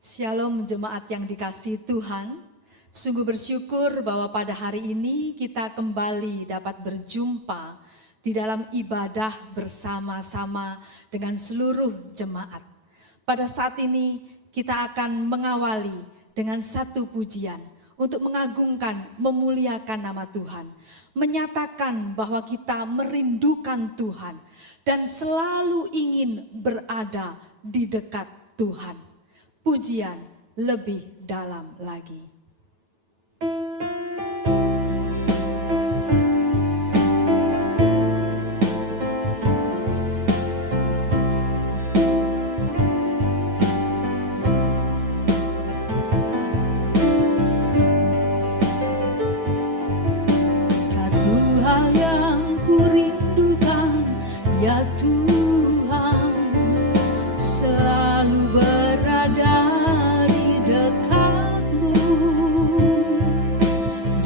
Shalom jemaat yang dikasihi Tuhan. Sungguh bersyukur bahwa pada hari ini kita kembali dapat berjumpa di dalam ibadah bersama-sama dengan seluruh jemaat. Pada saat ini kita akan mengawali dengan satu pujian untuk mengagungkan, memuliakan nama Tuhan. Menyatakan bahwa kita merindukan Tuhan dan selalu ingin berada di dekat Tuhan. Pujian lebih dalam lagi. Satu hal yang kurindukan, ya Tuhan, selalu berada di dekat-Mu.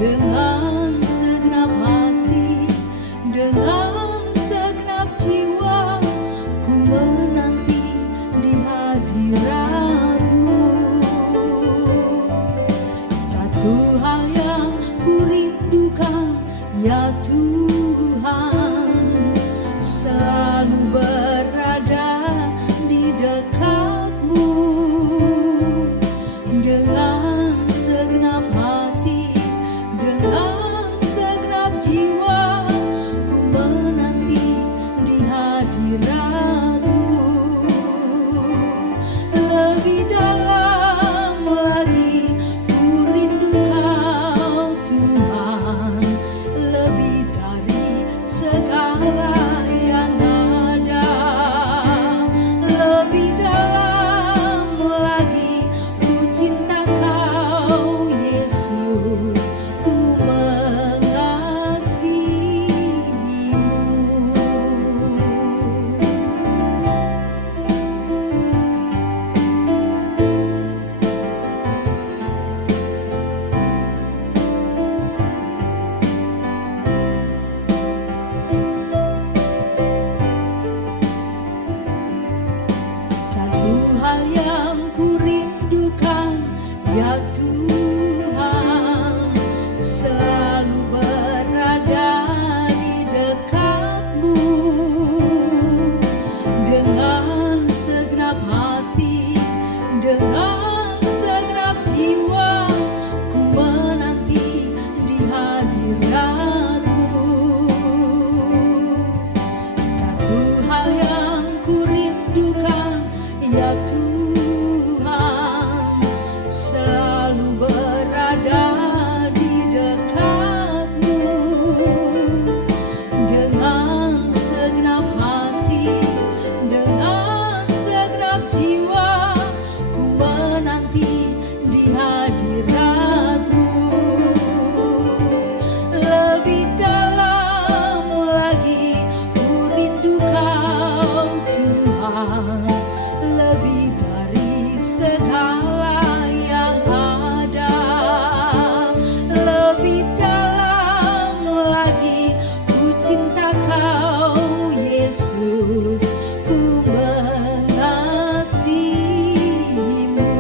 Dengan segenap hati, dengan segenap jiwa, ku menanti di hadirat-Mu. Satu hal yang kurindukan, ya Tuhan, selalu berada di dekat-Mu. Dengan segenap hati, dengan segenap jiwa, ku menanti di hadirat-Mu. Lebih dalam lagi ku rindu Kau Tuhan, lebih dari segala yang ada. Lebih dalam lagi ku cinta Kau Yesus, ku mengasihi-Mu. Satu hal yang kurindukan, ya Tuhan, selalu berada di dekat-Mu. Dengan segenap hati, dengan segenap jiwa, ku menanti di hadirat-Mu. Satu hal yang kurindukan, ya Tuhan, selalu berada di dekat-Mu. Dengan segenap hati, dengan segenap jiwa, ku menanti di hadirat-Mu. Lebih dalam lagi ku rindu Kau Tuhan, lebih dari segala yang ada. Lebih dalam lagi ku cinta Kau Yesus, ku mengasihi-Mu.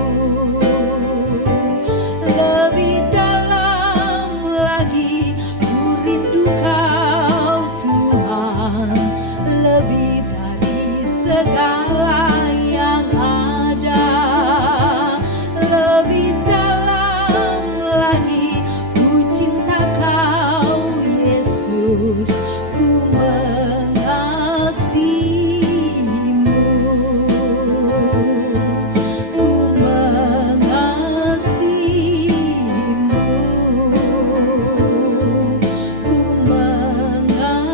Lebih dalam lagi ku rindu Kau Tuhan, lebih dari segala yang ada. Lebih dalam lagi ku cinta Kau Yesus, ku mengasihi-Mu. Ku mengasihi-Mu. Ku mengasihi-Mu.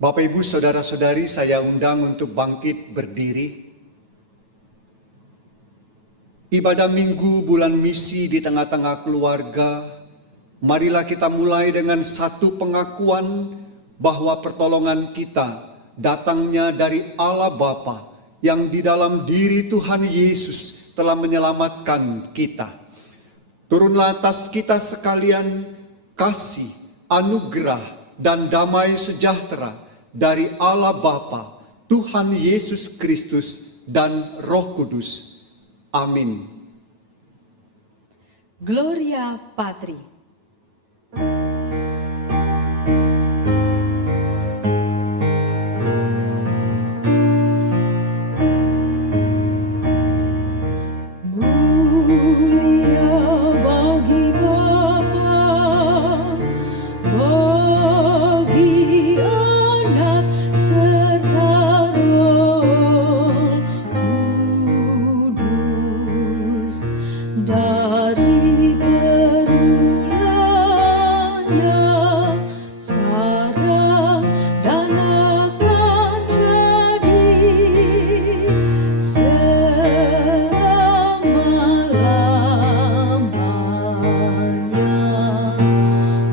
Bapak, Ibu, Saudara-saudari, saya undang untuk bangkit berdiri. Ibadah Minggu bulan misi di tengah-tengah keluarga, marilah kita mulai dengan satu pengakuan bahwa pertolongan kita datangnya dari Allah Bapa yang di dalam diri Tuhan Yesus telah menyelamatkan kita. Turunlah atas kita sekalian kasih, anugerah, dan damai sejahtera dari Allah Bapa, Tuhan Yesus Kristus, dan Roh Kudus. Amin. Gloria Patri. Dari permulaan sekarang dan akan jadi selama-lamanya.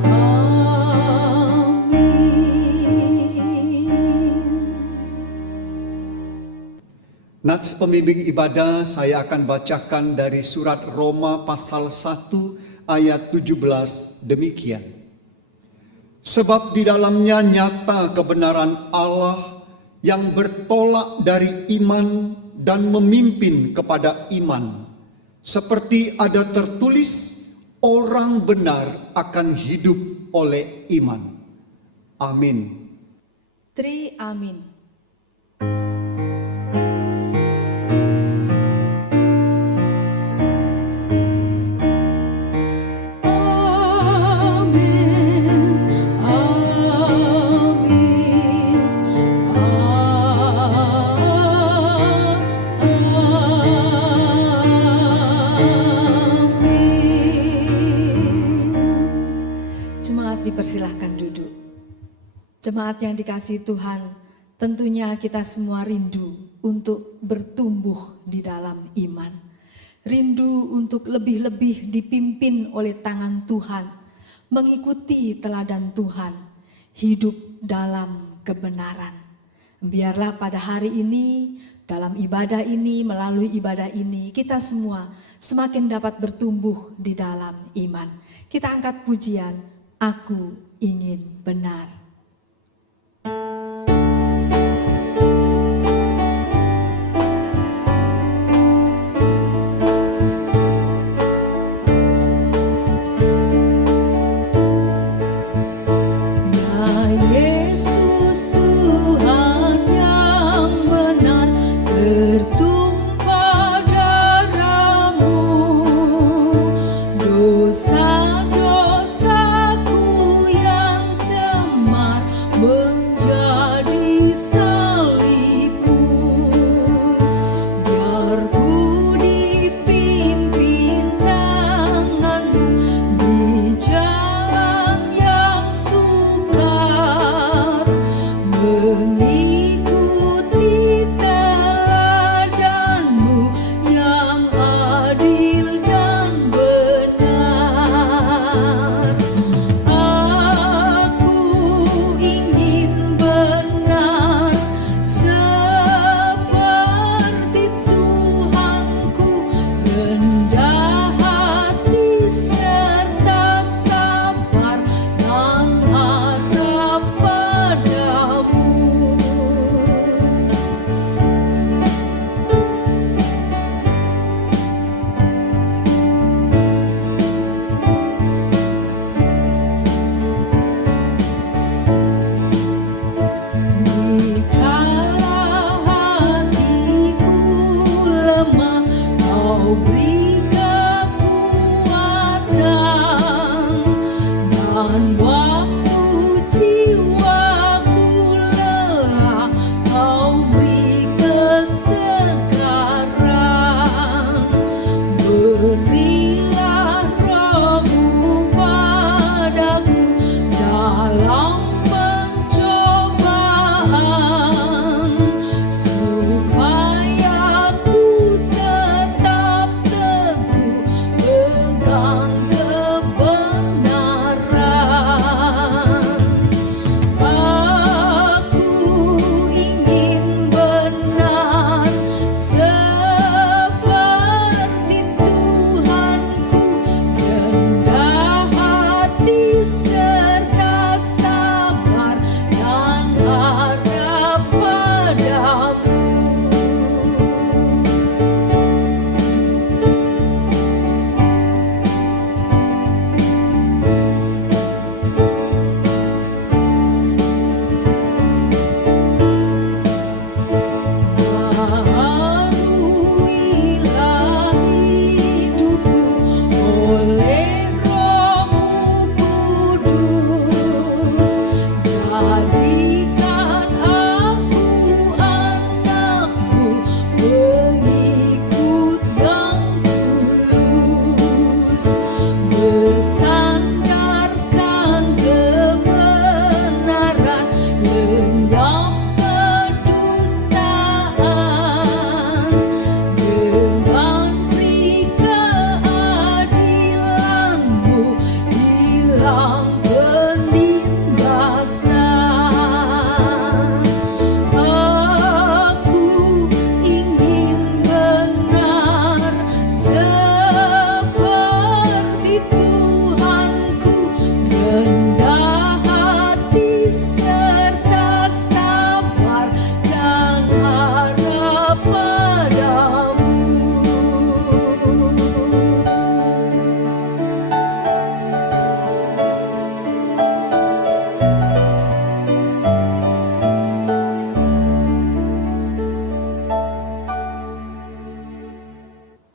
Amin. Nats pembimbing ibadah saya akan bacakan dari surat Roma pasal 1 ayat 17 demikian. Sebab di dalamnya nyata kebenaran Allah yang bertolak dari iman dan memimpin kepada iman. Seperti ada tertulis, orang benar akan hidup oleh iman. Amin. Tri Amin. Dipersilahkan duduk. Jemaat yang dikasihi Tuhan, tentunya kita semua rindu untuk bertumbuh di dalam iman. Rindu untuk lebih-lebih dipimpin oleh tangan Tuhan, mengikuti teladan Tuhan, hidup dalam kebenaran. Biarlah pada hari ini, dalam ibadah ini, melalui ibadah ini, kita semua semakin dapat bertumbuh di dalam iman. Kita angkat pujian, Aku ingin benar.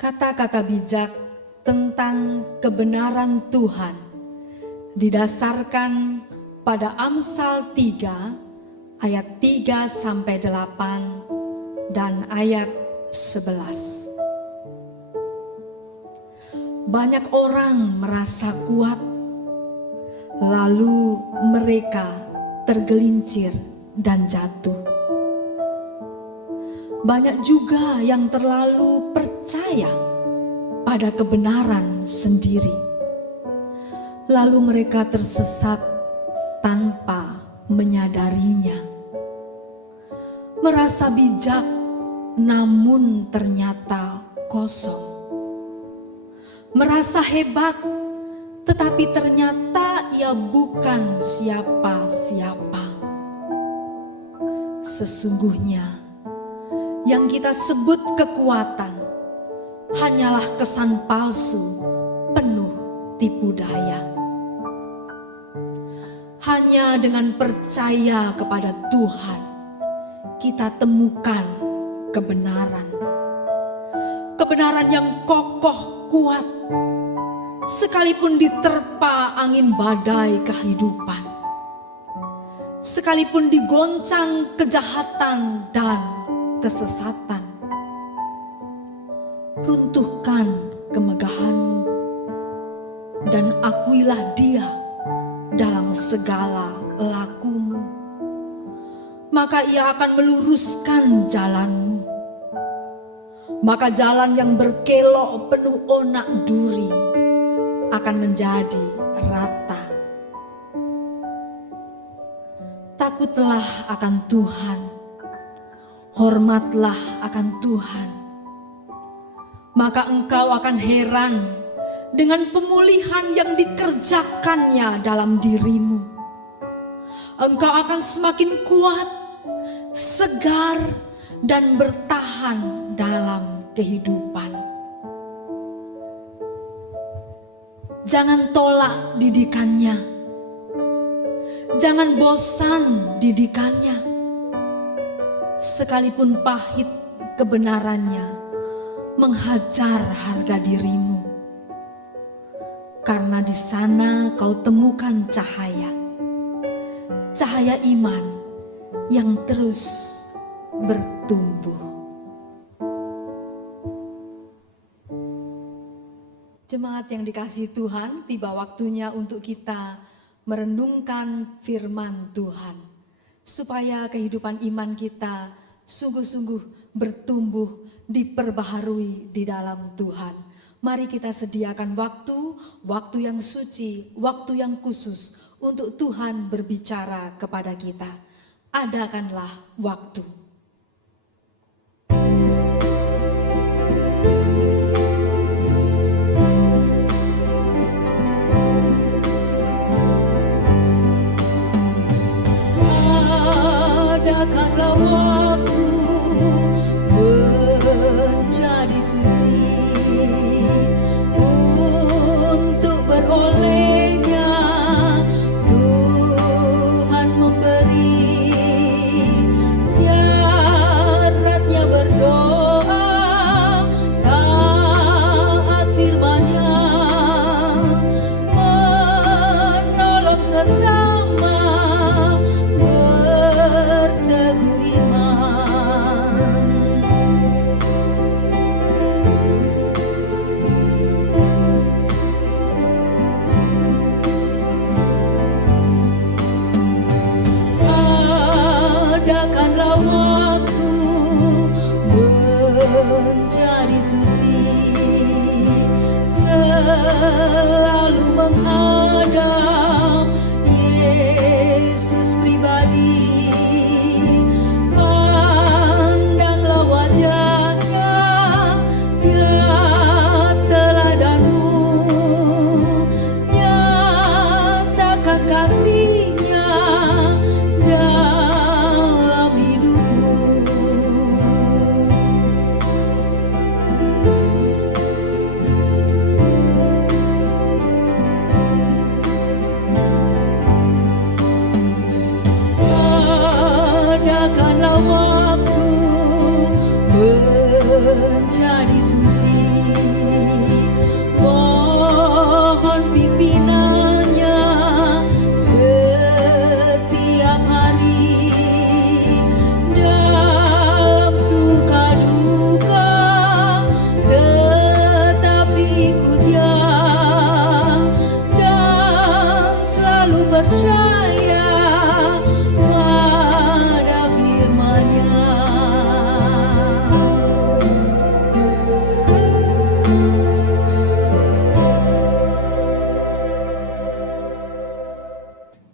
Kata-kata bijak tentang kebenaran Tuhan didasarkan pada Amsal 3 ayat 3 sampai 8 dan ayat 11. Banyak orang merasa kuat, lalu mereka tergelincir dan jatuh. Banyak juga yang terlalu percaya pada kebenaran sendiri, lalu mereka tersesat tanpa menyadarinya. Merasa bijak, namun ternyata kosong. Merasa hebat, tetapi ternyata ia bukan siapa-siapa. Sesungguhnya, yang kita sebut kekuatan hanyalah kesan palsu, penuh tipu daya. Hanya dengan percaya kepada Tuhan, kita temukan kebenaran. Kebenaran yang kokoh kuat, sekalipun diterpa angin badai kehidupan. Sekalipun digoncang kejahatan dan kesesatan, runtuhkan kemegahanmu dan akuilah Dia dalam segala lakumu, maka Ia akan meluruskan jalanmu. Maka jalan yang berkelok penuh onak duri akan menjadi rata. Takutlah akan Tuhan, hormatlah akan Tuhan, maka engkau akan heran dengan pemulihan yang dikerjakannya dalam dirimu. Engkau akan semakin kuat, segar, dan bertahan dalam kehidupan. Jangan tolak didikannya, jangan bosan didikannya. Sekalipun pahit kebenarannya menghajar harga dirimu, karena di sana kau temukan cahaya iman yang terus bertumbuh. Jemaat yang dikasihi Tuhan, tiba waktunya untuk kita merenungkan firman Tuhan, supaya kehidupan iman kita sungguh-sungguh bertumbuh, diperbaharui di dalam Tuhan. Mari kita sediakan waktu yang suci, waktu yang khusus untuk Tuhan berbicara kepada kita. Adakanlah waktu. Adakanlah waktu menjadi suci untuk berolehnya Tuhan memberi. Syaratnya berdoa, taat firman-Nya, menolong sesama, berteguh iman. Adakanlah waktu menjadi suci, selalu menghadap Yesus pribadi. Pandanglah wajah-Nya, Dia teladanmu, nyatakan kasih-Nya dalam hidupmu. Adakanlah waktu menjadi suci,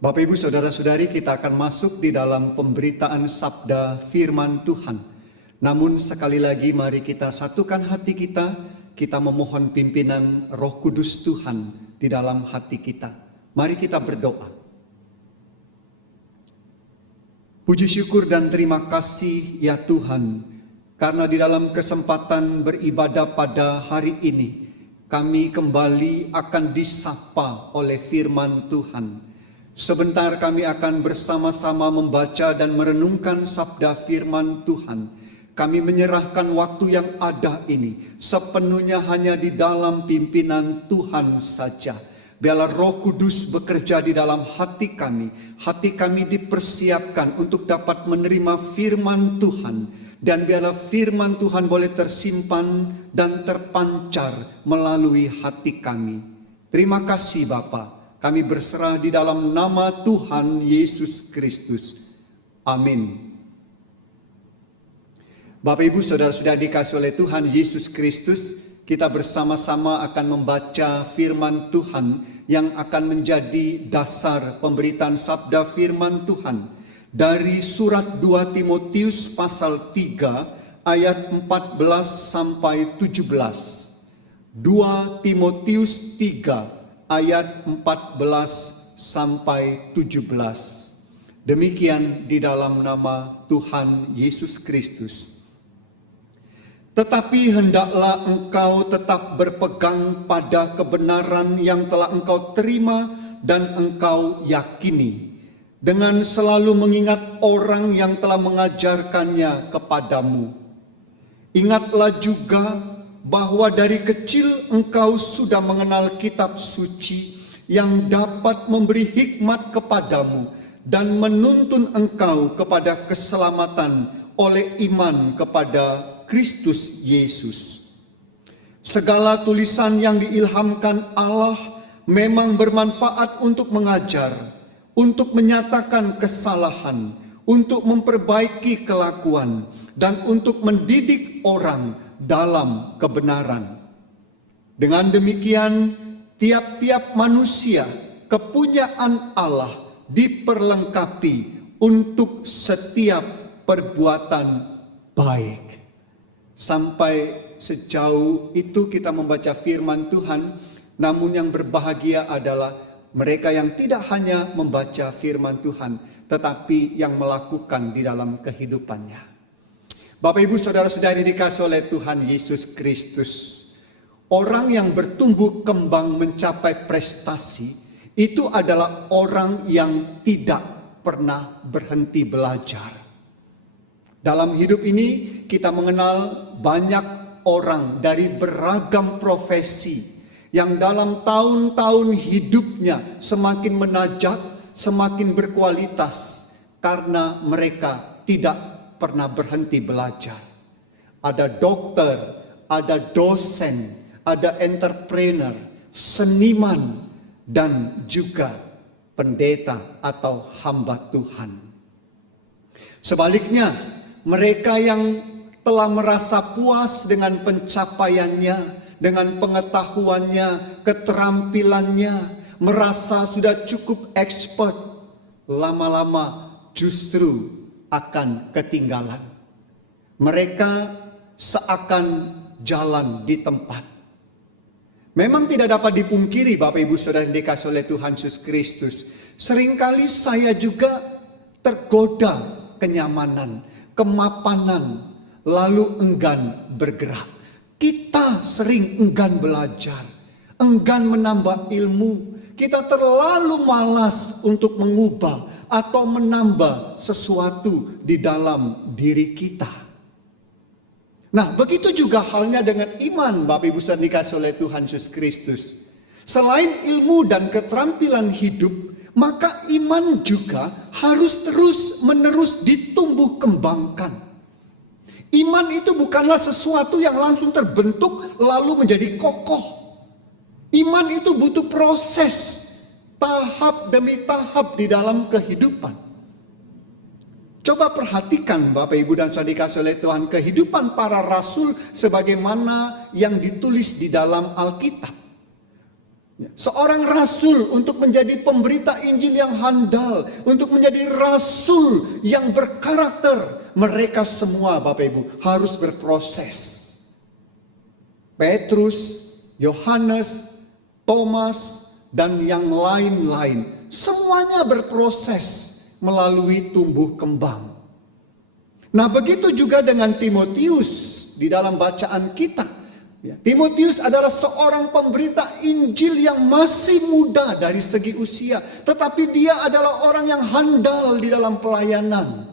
Bapak Ibu Saudara-saudari, kita akan masuk di dalam pemberitaan sabda firman Tuhan. Namun sekali lagi mari kita satukan hati kita memohon pimpinan Roh Kudus Tuhan di dalam hati kita. Mari kita berdoa. Puji syukur dan terima kasih ya Tuhan, karena di dalam kesempatan beribadah pada hari ini, kami kembali akan disapa oleh firman Tuhan. Sebentar kami akan bersama-sama membaca dan merenungkan sabda firman Tuhan. Kami menyerahkan waktu yang ada ini sepenuhnya hanya di dalam pimpinan Tuhan saja. Biarlah Roh Kudus bekerja di dalam hati kami. Hati kami dipersiapkan untuk dapat menerima firman Tuhan. Dan biarlah firman Tuhan boleh tersimpan dan terpancar melalui hati kami. Terima kasih Bapa. Kami berserah di dalam nama Tuhan Yesus Kristus. Amin. Bapak Ibu Saudara-saudara dikasihi oleh Tuhan Yesus Kristus, kita bersama-sama akan membaca firman Tuhan yang akan menjadi dasar pemberitaan sabda firman Tuhan dari surat 2 Timotius pasal 3 ayat 14 sampai 17. 2 Timotius 3 ayat 14 sampai 17. Demikian di dalam nama Tuhan Yesus Kristus. Tetapi hendaklah engkau tetap berpegang pada kebenaran yang telah engkau terima dan engkau yakini, dengan selalu mengingat orang yang telah mengajarkannya kepadamu. Ingatlah juga bahwa dari kecil engkau sudah mengenal kitab suci yang dapat memberi hikmat kepadamu dan menuntun engkau kepada keselamatan oleh iman kepada Kristus Yesus. Segala tulisan yang diilhamkan Allah memang bermanfaat untuk mengajar, untuk menyatakan kesalahan, untuk memperbaiki kelakuan, dan untuk mendidik orang dalam kebenaran. Dengan demikian, tiap-tiap manusia kepunyaan Allah diperlengkapi untuk setiap perbuatan baik. Sampai sejauh itu kita membaca firman Tuhan, namun yang berbahagia adalah mereka yang tidak hanya membaca firman Tuhan, tetapi yang melakukan di dalam kehidupannya. Bapak Ibu Saudara-saudari dikasihi oleh Tuhan Yesus Kristus, orang yang bertumbuh kembang mencapai prestasi itu adalah orang yang tidak pernah berhenti belajar. Dalam hidup ini kita mengenal banyak orang dari beragam profesi yang dalam tahun-tahun hidupnya semakin menajak, semakin berkualitas karena mereka tidak pernah berhenti belajar. Ada dokter, ada dosen, ada entrepreneur, seniman, dan juga pendeta atau hamba Tuhan. Sebaliknya, mereka yang telah merasa puas dengan pencapaiannya, dengan pengetahuannya, keterampilannya, merasa sudah cukup expert, lama-lama justru akan ketinggalan. Mereka seakan jalan di tempat. Memang tidak dapat dipungkiri Bapak Ibu Saudara yang dikasihi oleh Tuhan Yesus Kristus, seringkali saya juga tergoda kenyamanan, kemapanan, lalu enggan bergerak. Kita sering enggan belajar, enggan menambah ilmu. Kita terlalu malas untuk mengubah atau menambah sesuatu di dalam diri kita. Nah, begitu juga halnya dengan iman Bapak Ibu Saudara dikasihi oleh Tuhan Yesus Kristus. Selain ilmu dan keterampilan hidup, maka iman juga harus terus-menerus ditumbuh kembangkan. Iman itu bukanlah sesuatu yang langsung terbentuk lalu menjadi kokoh. Iman itu butuh proses, tahap demi tahap di dalam kehidupan. Coba perhatikan Bapak Ibu dan Saudara dikasihi oleh Tuhan, kehidupan para rasul sebagaimana yang ditulis di dalam Alkitab. Seorang rasul untuk menjadi pemberita Injil yang handal, untuk menjadi rasul yang berkarakter, mereka semua Bapak Ibu harus berproses. Petrus, Yohanes, Thomas, dan yang lain-lain, semuanya berproses melalui tumbuh kembang. Nah, begitu juga dengan Timotius di dalam bacaan kita. Timotius adalah seorang pemberita Injil yang masih muda dari segi usia, tetapi dia adalah orang yang handal di dalam pelayanan.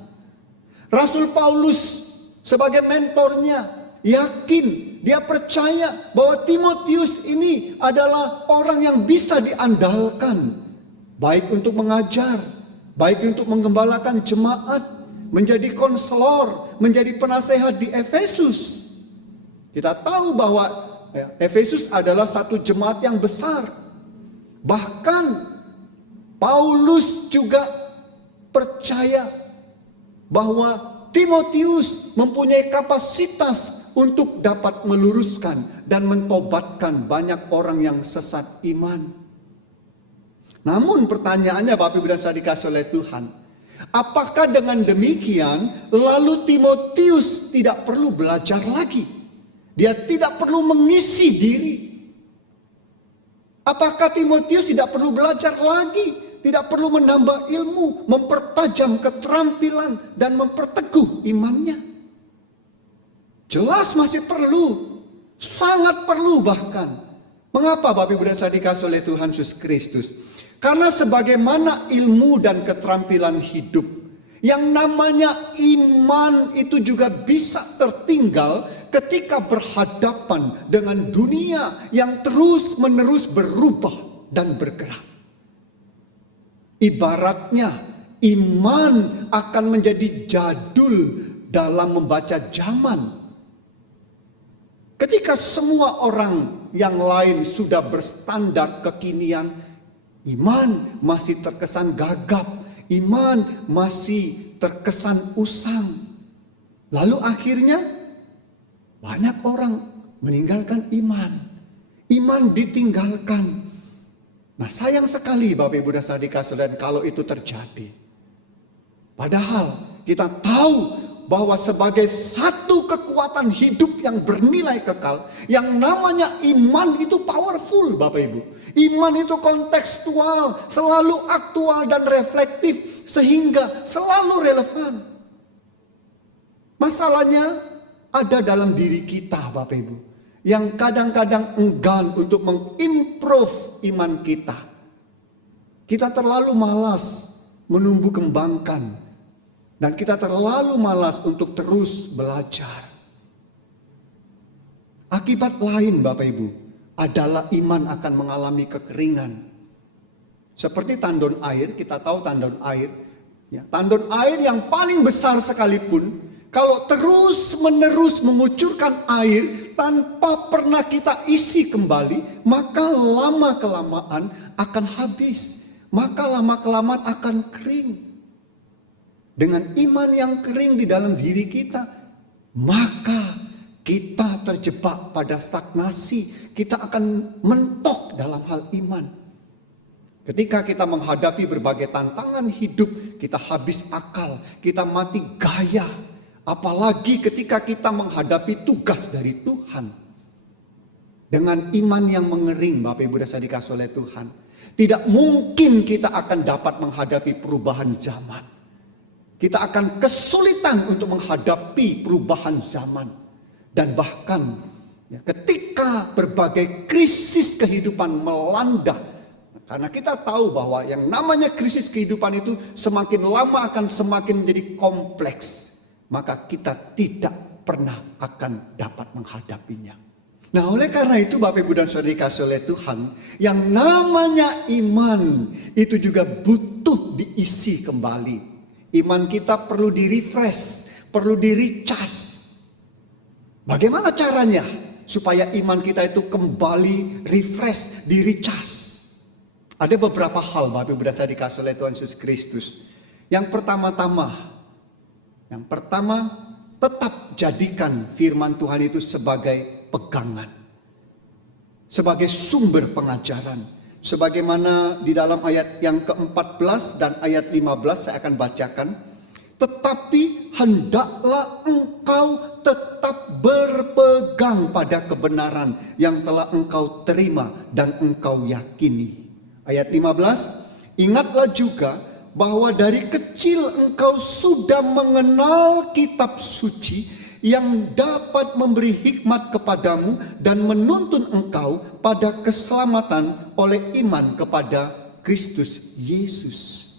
Rasul Paulus sebagai mentornya yakin, dia percaya bahwa Timotius ini adalah orang yang bisa diandalkan, baik untuk mengajar, baik untuk menggembalakan jemaat, menjadi konselor, menjadi penasehat di Efesus. Kita tahu bahwa Efesus adalah satu jemaat yang besar. Bahkan Paulus juga percaya bahwa Timotius mempunyai kapasitas untuk dapat meluruskan dan mentobatkan banyak orang yang sesat iman. Namun pertanyaannya Bapak Ibu dan Saudara dikasih oleh Tuhan, apakah dengan demikian lalu Timotius tidak perlu belajar lagi? Dia tidak perlu mengisi diri. Apakah Timotius tidak perlu belajar lagi? Tidak perlu menambah ilmu, mempertajam keterampilan, dan memperteguh imannya? Jelas masih perlu. Sangat perlu bahkan. Mengapa Bapak Ibu dan Saudara dikasih oleh Tuhan Yesus Kristus? Karena sebagaimana ilmu dan keterampilan hidup, yang namanya iman itu juga bisa tertinggal ketika berhadapan dengan dunia yang terus-menerus berubah dan bergerak. Ibaratnya iman akan menjadi jadul dalam membaca zaman. Ketika semua orang yang lain sudah berstandar kekinian, iman masih terkesan gagap, iman masih terkesan usang. Lalu akhirnya banyak orang meninggalkan iman. Iman ditinggalkan. Nah, sayang sekali Bapak Ibu dan Saudara dikasih dan kalau itu terjadi. Padahal kita tahu bahwa sebagai satu kekuatan hidup yang bernilai kekal, yang namanya iman itu powerful Bapak Ibu. Iman itu kontekstual, selalu aktual dan reflektif sehingga selalu relevan. Masalahnya ada dalam diri kita Bapak Ibu, yang kadang-kadang enggan untuk mengimprove iman kita. Kita terlalu malas menumbuh kembangkan, dan kita terlalu malas untuk terus belajar. Akibat lain Bapak Ibu adalah iman akan mengalami kekeringan. Seperti tandon air, kita tahu tandon air. Tandon air yang paling besar sekalipun, kalau terus-menerus mengucurkan air tanpa pernah kita isi kembali, maka lama-kelamaan akan habis. Maka lama-kelamaan akan kering. Dengan iman yang kering di dalam diri kita, maka kita terjebak pada stagnasi. Kita akan mentok dalam hal iman. Ketika kita menghadapi berbagai tantangan hidup, kita habis akal, kita mati gaya. Apalagi ketika kita menghadapi tugas dari Tuhan. Dengan iman yang mengering Bapak Ibu dan Saudara dikasih oleh Tuhan, tidak mungkin kita akan dapat menghadapi perubahan zaman. Kita akan kesulitan untuk menghadapi perubahan zaman. Dan bahkan ketika berbagai krisis kehidupan melanda, karena kita tahu bahwa yang namanya krisis kehidupan itu semakin lama akan semakin menjadi kompleks. Maka kita tidak pernah akan dapat menghadapinya. Nah, oleh karena itu Bapak Ibu dan Saudara dikasih oleh Tuhan, yang namanya iman itu juga butuh diisi kembali. Iman kita perlu di-refresh, perlu di-recharge. Bagaimana caranya supaya iman kita itu kembali refresh, di-recharge? Ada beberapa hal Bapak Ibu dan Saudara dikasih oleh Tuhan Yesus Kristus. Yang pertama, tetap jadikan firman Tuhan itu sebagai pegangan. sebagai sumber pengajaran. Sebagaimana di dalam ayat yang ke-14 dan ayat 15 saya akan bacakan. Tetapi hendaklah engkau tetap berpegang pada kebenaran yang telah engkau terima dan engkau yakini. Ayat 15, ingatlah juga bahwa dari kecil engkau sudah mengenal kitab suci yang dapat memberi hikmat kepadamu dan menuntun engkau pada keselamatan oleh iman kepada Kristus Yesus.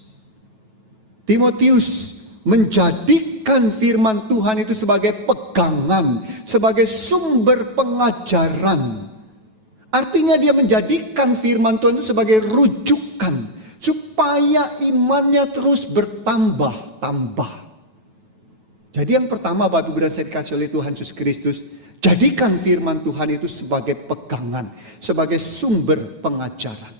Timotius menjadikan firman Tuhan itu sebagai pegangan, sebagai sumber pengajaran. Artinya dia menjadikan firman Tuhan itu sebagai rujukan supaya imannya terus bertambah-tambah. Jadi yang pertama Bapak Ibu dan saya dikasih oleh Tuhan Yesus Kristus, jadikan firman Tuhan itu sebagai pegangan, sebagai sumber pengajaran.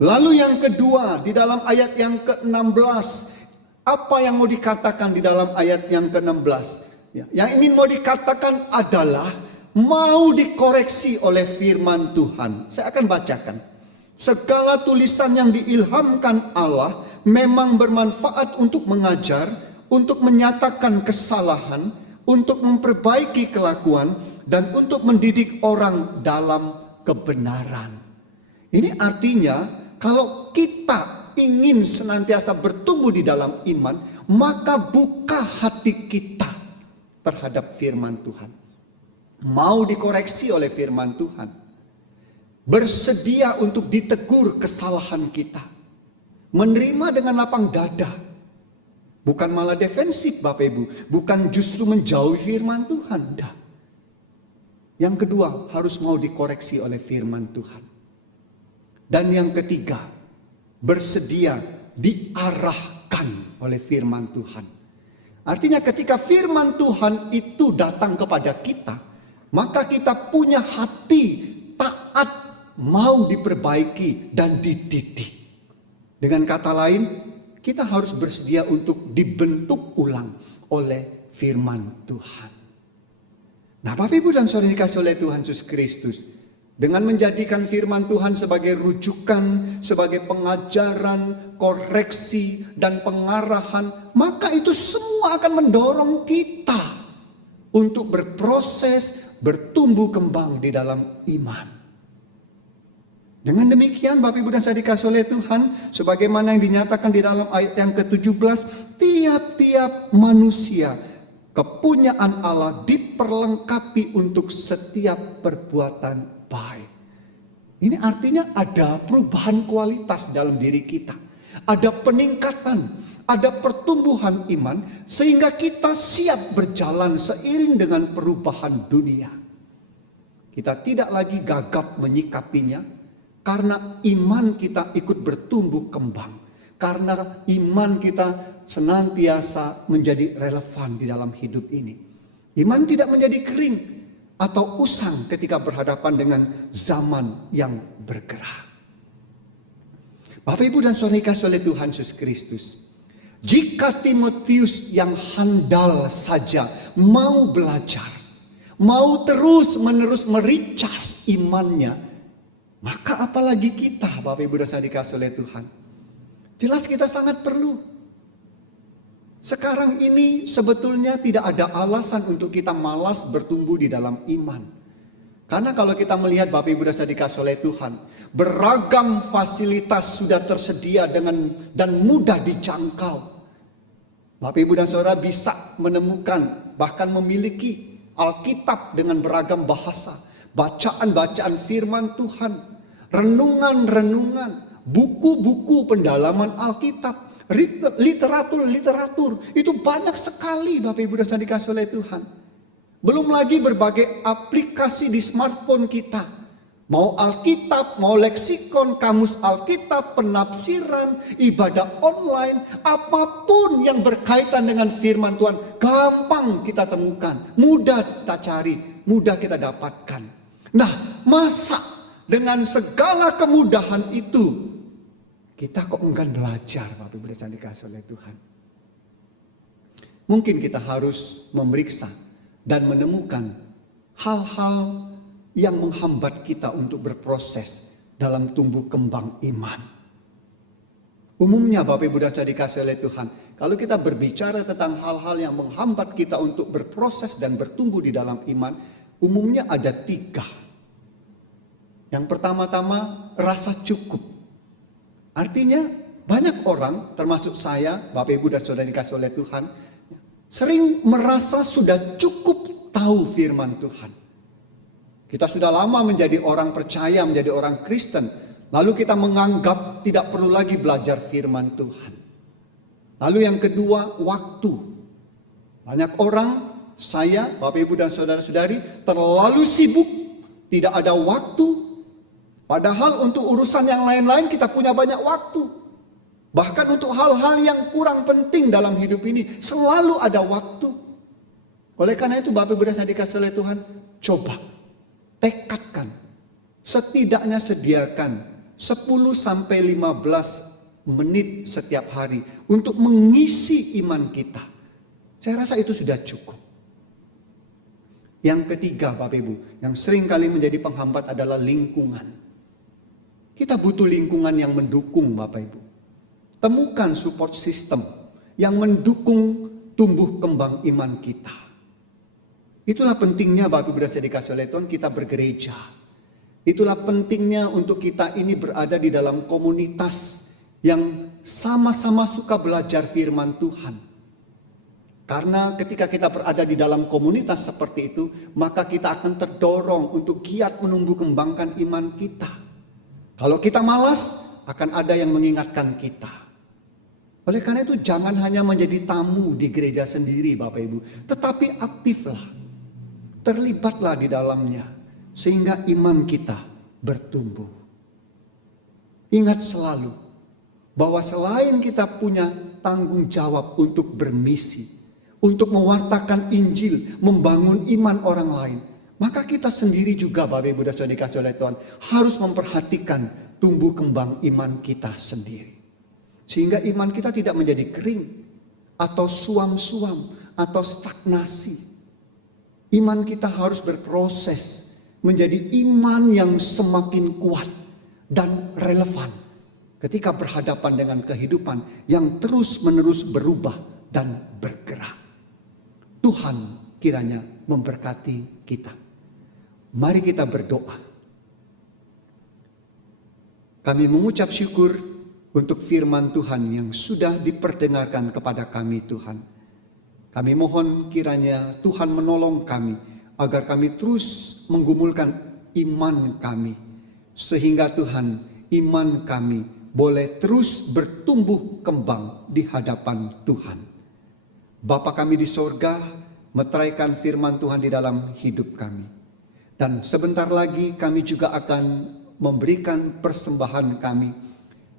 Lalu yang kedua, di dalam ayat yang ke-16, apa yang mau dikatakan di dalam ayat yang ke-16? Ya, yang ingin mau dikatakan adalah mau dikoreksi oleh firman Tuhan. Saya akan bacakan. Segala tulisan yang diilhamkan Allah memang bermanfaat untuk mengajar, untuk menyatakan kesalahan, untuk memperbaiki kelakuan, dan untuk mendidik orang dalam kebenaran. Ini artinya kalau kita ingin senantiasa bertumbuh di dalam iman, maka buka hati kita terhadap firman Tuhan. Mau dikoreksi oleh firman Tuhan. Bersedia untuk ditegur kesalahan kita. Menerima dengan lapang dada. Bukan malah defensif Bapak Ibu. Bukan justru menjauhi firman Tuhan. Tidak. Yang kedua, harus mau dikoreksi oleh firman Tuhan. Dan yang ketiga, bersedia diarahkan oleh firman Tuhan. Artinya ketika firman Tuhan itu datang kepada kita, maka kita punya hati taat, mau diperbaiki dan dididik. Dengan kata lain, kita harus bersedia untuk dibentuk ulang oleh firman Tuhan. Nah, Bapak Ibu dan Saudara dikasih oleh Tuhan Yesus Kristus, dengan menjadikan firman Tuhan sebagai rujukan, sebagai pengajaran, koreksi, dan pengarahan, maka itu semua akan mendorong kita untuk berproses, bertumbuh kembang di dalam iman. Dengan demikian Bapak Ibu dan saya dikasih oleh Tuhan, sebagaimana yang dinyatakan di dalam ayat yang ke-17, tiap-tiap manusia kepunyaan Allah diperlengkapi untuk setiap perbuatan baik. Ini artinya ada perubahan kualitas dalam diri kita. Ada peningkatan, ada pertumbuhan iman sehingga kita siap berjalan seiring dengan perubahan dunia. Kita tidak lagi gagap menyikapinya karena iman kita ikut bertumbuh kembang. Karena iman kita senantiasa menjadi relevan di dalam hidup ini. Iman tidak menjadi kering atau usang ketika berhadapan dengan zaman yang bergerak. Bapak Ibu dan Saudara dikasihi oleh Tuhan Yesus Kristus, jika Timotius yang handal saja mau belajar, mau terus menerus mericas imannya, maka apalagi kita Bapak Ibu dan Saudara dikasihi oleh Tuhan. Jelas kita sangat perlu. Sekarang ini sebetulnya tidak ada alasan untuk kita malas bertumbuh di dalam iman. Karena kalau kita melihat Bapak Ibu dan Saudara dikasihi oleh Tuhan, beragam fasilitas sudah tersedia dan mudah dijangkau. Bapak Ibu dan Saudara bisa menemukan, bahkan memiliki Alkitab dengan beragam bahasa, bacaan-bacaan firman Tuhan, renungan-renungan, buku-buku pendalaman Alkitab, literatur itu banyak sekali Bapak Ibu dan Saudara dikasihi oleh Tuhan. Belum lagi berbagai aplikasi di smartphone kita. Mau Alkitab, mau leksikon, kamus Alkitab, penafsiran, ibadah online, apapun yang berkaitan dengan firman Tuhan, gampang kita temukan, mudah kita cari, mudah kita dapatkan. Nah, masa dengan segala kemudahan itu kita kok enggan belajar Bapak Ibu dan Saudara dikasihi oleh Tuhan? Mungkin kita harus memeriksa dan menemukan hal-hal yang menghambat kita untuk berproses dalam tumbuh kembang iman? Umumnya Bapak Ibu dan Saudara dikasihi oleh Tuhan, kalau kita berbicara tentang hal-hal yang menghambat kita untuk berproses dan bertumbuh di dalam iman, umumnya ada 3. Yang pertama-tama, rasa cukup. Artinya banyak orang, termasuk saya, Bapak Ibu dan Saudara dikasihi oleh Tuhan, sering merasa sudah cukup tahu firman Tuhan. Kita sudah lama menjadi orang percaya, menjadi orang Kristen. Lalu kita menganggap tidak perlu lagi belajar firman Tuhan. Lalu yang kedua, waktu. Banyak orang, saya, Bapak Ibu dan Saudara-saudari, terlalu sibuk, tidak ada waktu. Padahal untuk urusan yang lain-lain kita punya banyak waktu. Bahkan untuk hal-hal yang kurang penting dalam hidup ini selalu ada waktu. Oleh karena itu Bapak Ibu dan Saudara dikasihi oleh Tuhan, coba tekadkan, setidaknya sediakan 10-15 menit setiap hari untuk mengisi iman kita. Saya rasa itu sudah cukup. Yang ketiga Bapak Ibu, yang sering kali menjadi penghambat adalah lingkungan. Kita butuh lingkungan yang mendukung Bapak Ibu. Temukan support system yang mendukung tumbuh kembang iman kita. Itulah pentingnya Bapak Ibu dan Saudara dikasihi oleh Tuhan kita bergereja. Itulah pentingnya untuk kita ini berada di dalam komunitas yang sama-sama suka belajar firman Tuhan. Karena ketika kita berada di dalam komunitas seperti itu, maka kita akan terdorong untuk giat menumbuh kembangkan iman kita. Kalau kita malas, akan ada yang mengingatkan kita. Oleh karena itu jangan hanya menjadi tamu di gereja sendiri Bapak Ibu, tetapi aktiflah, terlibatlah di dalamnya, sehingga iman kita bertumbuh. Ingat selalu, bahwa selain kita punya tanggung jawab untuk bermisi, untuk mewartakan Injil, membangun iman orang lain, maka kita sendiri juga Bapak Ibu dan Saudara dikasihi oleh Tuhan harus memperhatikan tumbuh kembang iman kita sendiri. Sehingga iman kita tidak menjadi kering atau suam-suam atau stagnasi. Iman kita harus berproses menjadi iman yang semakin kuat dan relevan ketika berhadapan dengan kehidupan yang terus-menerus berubah dan bergerak. Tuhan kiranya memberkati kita. Mari kita berdoa. Kami mengucap syukur untuk firman Tuhan yang sudah diperdengarkan kepada kami Tuhan. Kami mohon kiranya Tuhan menolong kami agar kami terus menggumulkan iman kami. Sehingga Tuhan, iman kami boleh terus bertumbuh kembang di hadapan Tuhan. Bapa kami di sorga, meteraikan firman Tuhan di dalam hidup kami. Dan sebentar lagi kami juga akan memberikan persembahan kami.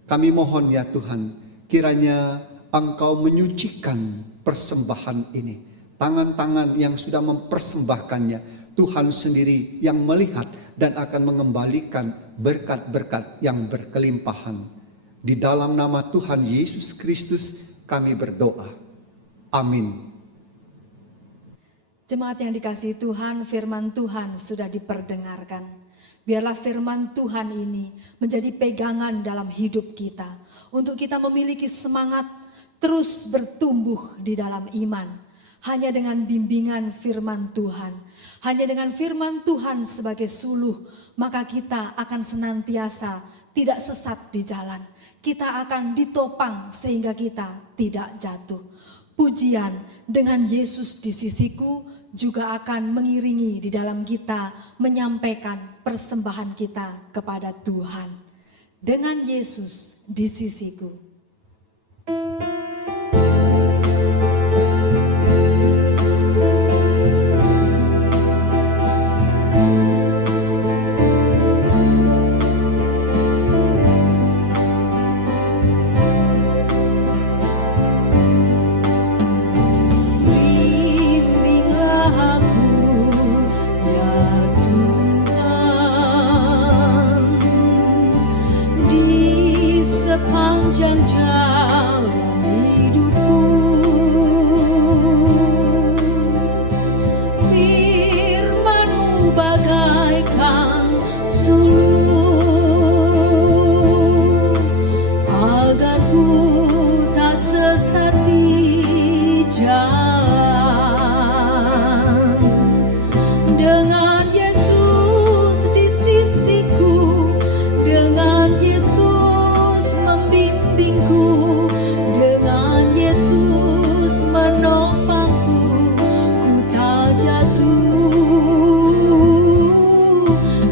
Kami mohon ya Tuhan, kiranya Engkau menyucikan persembahan ini. Tangan-tangan yang sudah mempersembahkannya, Tuhan sendiri yang melihat dan akan mengembalikan berkat-berkat yang berkelimpahan. Di dalam nama Tuhan Yesus Kristus kami berdoa. Amin. Jemaat yang dikasihi Tuhan, firman Tuhan sudah diperdengarkan. Biarlah firman Tuhan ini menjadi pegangan dalam hidup kita. Untuk kita memiliki semangat terus bertumbuh di dalam iman. Hanya dengan bimbingan firman Tuhan. Hanya dengan firman Tuhan sebagai suluh. Maka kita akan senantiasa tidak sesat di jalan. Kita akan ditopang sehingga kita tidak jatuh. Pujian dengan Yesus di sisiku juga akan mengiringi di dalam kita menyampaikan persembahan kita kepada Tuhan. Dengan Yesus di sisiku. Sepanjang jalan hidupku, firman-Mu bagai bagaikan sulur, agar ku tak sesat di jalan. Dengan Yesus di sisiku, dengan Yesus membimbingku, dengan Yesus menopangku, ku tak jatuh.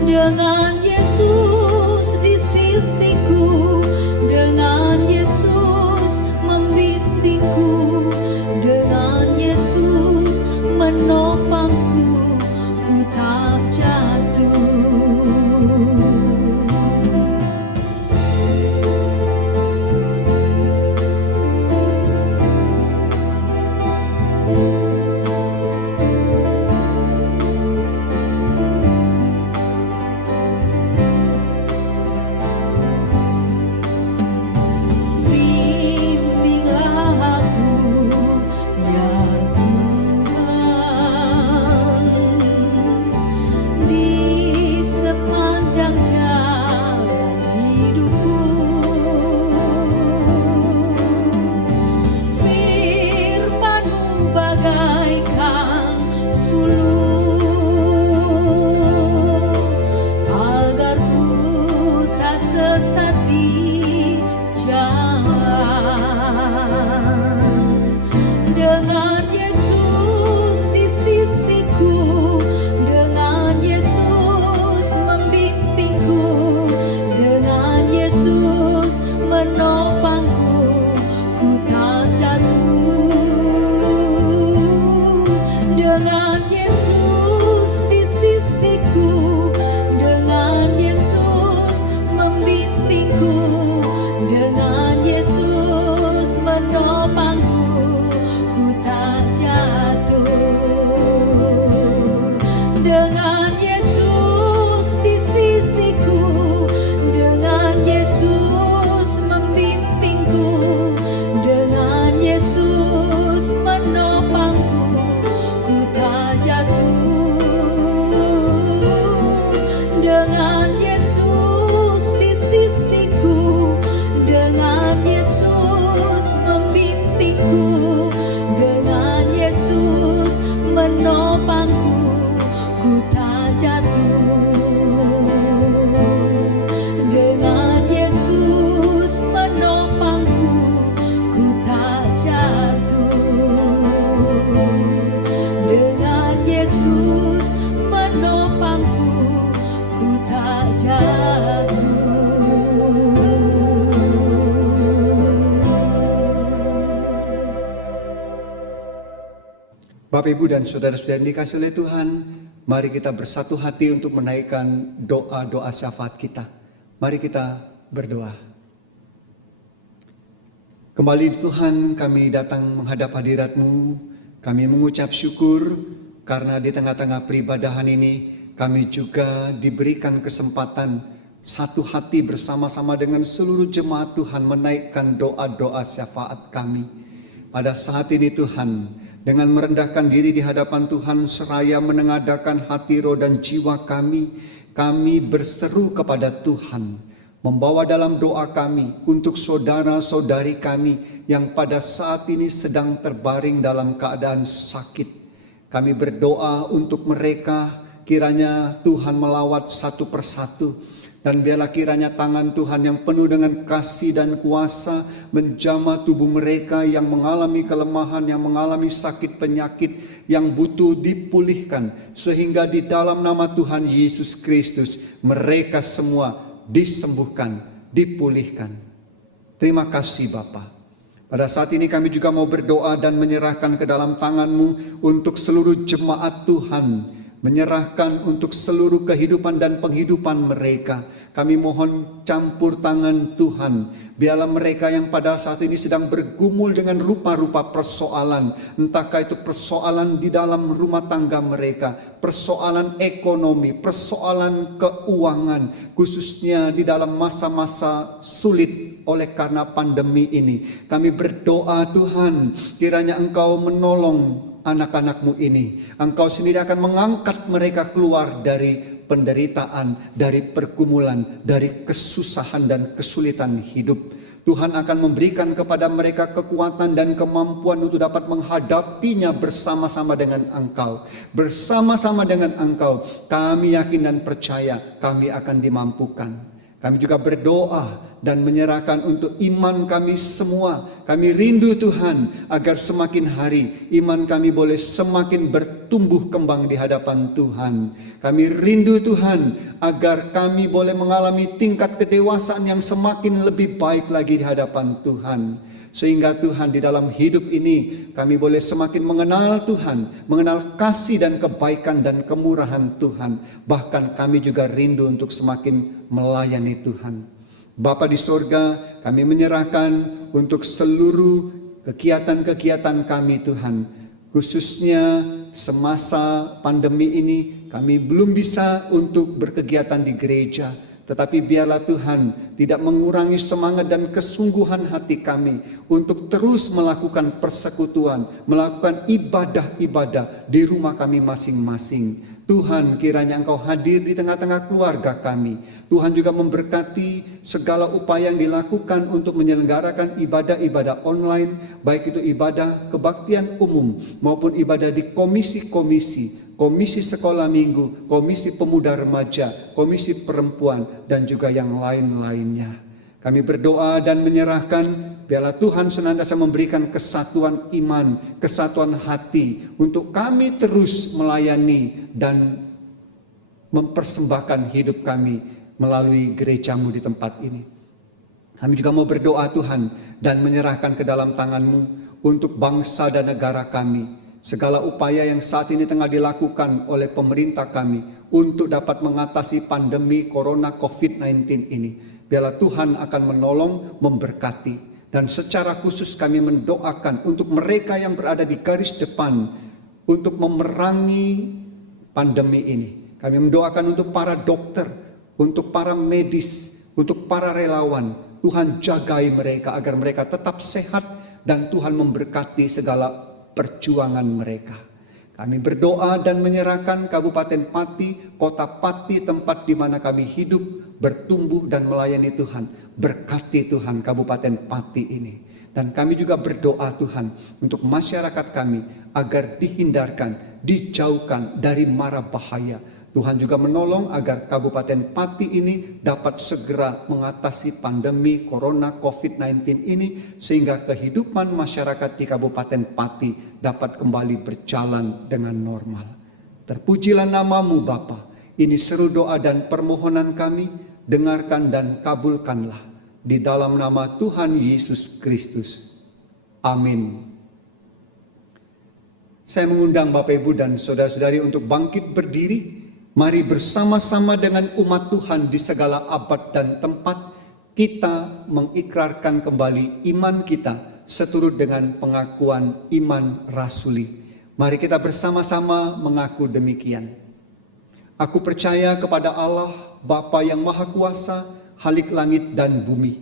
Dengan Yesus di sisiku, dengan Yesus membimbingku, dengan Yesus menopangku, ku tak jatuh. Bimbinglah aku, ya Tuhan, di sepanjang jalan hidupku. Firman-Mu bagaikan sulur, agar ku tak sesat di jalan. Dengan Yesus di sisiku, dengan Yesus membimbingku, dengan Yesus menopangku, ku tak jatuh. Dengan Yesus di sisiku, dengan Yesus membimbingku, dengan Yesus menopangku, ku tak jatuh. Dengan Yesus di sisiku, dengan Yesus membimbingku, dengan Yesus menopangku, ku tak jatuh. Dengan Yesus di sisiku, dengan Yesus membimbingku, dengan Yesus menopangku, ku tak jatuh. Dengan Yesus menopangku, ku tak jatuh. Dengan Yesus menopangku, ku tak jatuh. Bapak, Ibu, dan saudara-saudara yang dikasihi oleh Tuhan, mari kita bersatu hati untuk menaikkan doa-doa syafaat kita. Mari kita berdoa. Kembali Tuhan, kami datang menghadap hadirat-Mu. Kami mengucap syukur karena di tengah-tengah peribadahan ini kami juga diberikan kesempatan satu hati bersama-sama dengan seluruh jemaat Tuhan menaikkan doa-doa syafaat kami. Pada saat ini Tuhan, dengan merendahkan diri di hadapan Tuhan seraya menengadakan hati, roh, dan jiwa kami berseru kepada Tuhan, membawa dalam doa kami untuk saudara-saudari kami yang pada saat ini sedang terbaring dalam keadaan sakit. Kami berdoa untuk mereka, kiranya Tuhan melawat satu persatu. Dan biarlah kiranya tangan Tuhan yang penuh dengan kasih dan kuasa menjamah tubuh mereka yang mengalami kelemahan, yang mengalami sakit penyakit, yang butuh dipulihkan. Sehingga di dalam nama Tuhan Yesus Kristus mereka semua disembuhkan, dipulihkan. Terima kasih Bapa. Pada saat ini kami juga mau berdoa dan menyerahkan ke dalam tangan-Mu untuk seluruh jemaat Tuhan. Menyerahkan untuk seluruh kehidupan dan penghidupan mereka. Kami mohon campur tangan Tuhan. Biarlah mereka yang pada saat ini sedang bergumul dengan rupa-rupa persoalan. Entahkah itu persoalan di dalam rumah tangga mereka, persoalan ekonomi, persoalan keuangan, khususnya di dalam masa-masa sulit oleh karena pandemi ini. Kami berdoa Tuhan, kiranya Engkau menolong anak-anak-Mu ini. Engkau sendiri akan mengangkat mereka keluar dari penderitaan, dari pergumulan, dari kesusahan dan kesulitan hidup. Tuhan akan memberikan kepada mereka kekuatan dan kemampuan untuk dapat menghadapinya bersama-sama dengan Engkau. Bersama-sama dengan Engkau, kami yakin dan percaya kami akan dimampukan. Kami juga berdoa dan menyerahkan untuk iman kami semua. Kami rindu Tuhan agar semakin hari iman kami boleh semakin bertumbuh kembang di hadapan Tuhan. Kami rindu Tuhan agar kami boleh mengalami tingkat kedewasaan yang semakin lebih baik lagi di hadapan Tuhan. Sehingga Tuhan di dalam hidup ini kami boleh semakin mengenal Tuhan, mengenal kasih dan kebaikan dan kemurahan Tuhan. Bahkan kami juga rindu untuk semakin melayani Tuhan. Bapa di sorga, kami menyerahkan untuk seluruh kegiatan-kegiatan kami Tuhan. Khususnya semasa pandemi ini kami belum bisa untuk berkegiatan di gereja. Tetapi biarlah Tuhan tidak mengurangi semangat dan kesungguhan hati kami untuk terus melakukan persekutuan, melakukan ibadah-ibadah di rumah kami masing-masing. Tuhan, kiranya Engkau hadir di tengah-tengah keluarga kami. Tuhan juga memberkati segala upaya yang dilakukan untuk menyelenggarakan ibadah-ibadah online, baik itu ibadah kebaktian umum maupun ibadah di komisi-komisi, komisi sekolah minggu, komisi pemuda remaja, komisi perempuan, dan juga yang lain-lainnya. Kami berdoa dan menyerahkan, biarlah Tuhan senantiasa memberikan kesatuan iman, kesatuan hati untuk kami terus melayani dan mempersembahkan hidup kami melalui gereja-Mu di tempat ini. Kami juga mau berdoa Tuhan dan menyerahkan ke dalam tangan-Mu untuk bangsa dan negara kami. Segala upaya yang saat ini tengah dilakukan oleh pemerintah kami untuk dapat mengatasi pandemi Corona COVID-19 ini. Biarlah Tuhan akan menolong, memberkati. Dan secara khusus kami mendoakan untuk mereka yang berada di garis depan untuk memerangi pandemi ini. Kami mendoakan untuk para dokter, untuk para medis, untuk para relawan. Tuhan jagai mereka agar mereka tetap sehat dan Tuhan memberkati segala perjuangan mereka. Kami berdoa dan menyerahkan Kabupaten Pati, Kota Pati, tempat di mana kami hidup, bertumbuh dan melayani Tuhan. Berkati Tuhan Kabupaten Pati ini. Dan kami juga berdoa Tuhan untuk masyarakat kami agar dihindarkan, dijauhkan dari mara bahaya. Tuhan juga menolong agar Kabupaten Pati ini dapat segera mengatasi pandemi Corona COVID-19 ini sehingga kehidupan masyarakat di Kabupaten Pati dapat kembali berjalan dengan normal. Terpujilah nama-Mu Bapa. Ini seru doa dan permohonan kami, dengarkan dan kabulkanlah di dalam nama Tuhan Yesus Kristus. Amin. Saya mengundang Bapak Ibu dan saudara-saudari untuk bangkit berdiri. Mari bersama-sama dengan umat Tuhan di segala abad dan tempat kita mengikrarkan kembali iman kita seturut dengan pengakuan iman rasuli. Mari kita bersama-sama mengaku demikian. Aku percaya kepada Allah, Bapa yang Maha Kuasa, Khalik langit dan bumi,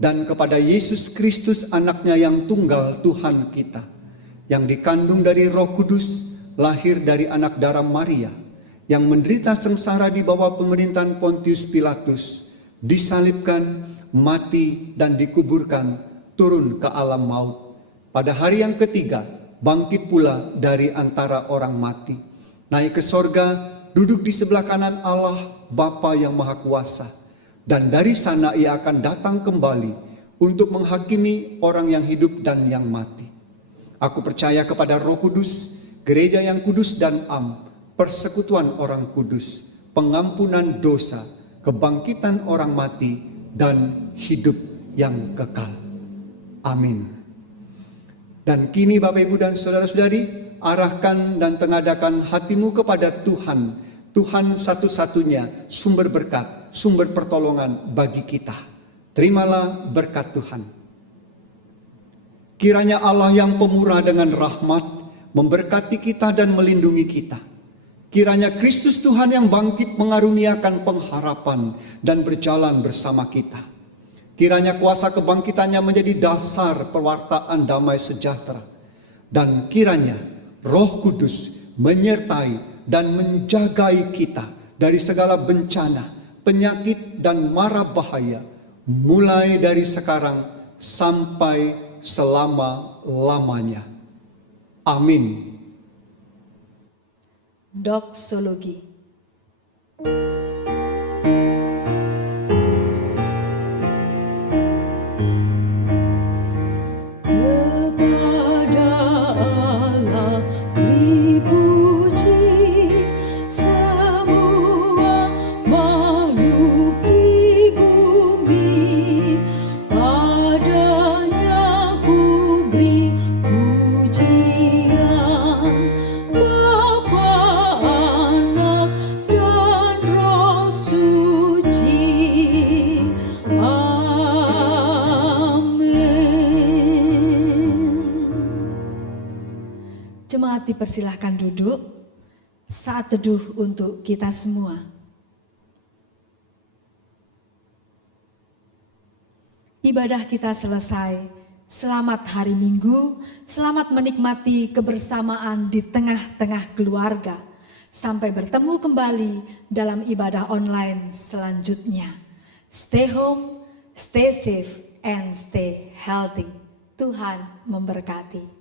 dan kepada Yesus Kristus anaknya yang tunggal Tuhan kita, yang dikandung dari Roh Kudus, lahir dari anak darah Maria, yang menderita sengsara di bawah pemerintahan Pontius Pilatus, disalibkan, mati dan dikuburkan, turun ke alam maut. Pada hari yang ketiga, bangkit pula dari antara orang mati, naik ke sorga, duduk di sebelah kanan Allah Bapa yang Maha Kuasa. Dan dari sana ia akan datang kembali untuk menghakimi orang yang hidup dan yang mati. Aku percaya kepada Roh Kudus, gereja yang kudus dan am, persekutuan orang kudus, pengampunan dosa, kebangkitan orang mati, dan hidup yang kekal. Amin. Dan kini Bapak Ibu dan saudara-saudari, arahkan dan tengadakan hatimu kepada Tuhan. Tuhan satu-satunya sumber berkat, sumber pertolongan bagi kita. Terimalah berkat Tuhan. Kiranya Allah yang pemurah dengan rahmat memberkati kita dan melindungi kita. Kiranya Kristus Tuhan yang bangkit mengaruniakan pengharapan dan berjalan bersama kita. Kiranya kuasa kebangkitannya menjadi dasar pewartaan damai sejahtera. Dan kiranya Roh Kudus menyertai dan menjagai kita dari segala bencana, penyakit dan mara bahaya, mulai dari sekarang sampai selama-lamanya. Amin. Doksologi. Kepada Allah beri puji, semua makhluk di bumi, padanya ku beri pujian, Bapa, Anak, dan Roh Suci. Jemaat dipersilahkan duduk, saat teduh untuk kita semua. Ibadah kita selesai, selamat hari Minggu, selamat menikmati kebersamaan di tengah-tengah keluarga, sampai bertemu kembali dalam ibadah online selanjutnya. Stay home, stay safe, and stay healthy. Tuhan memberkati.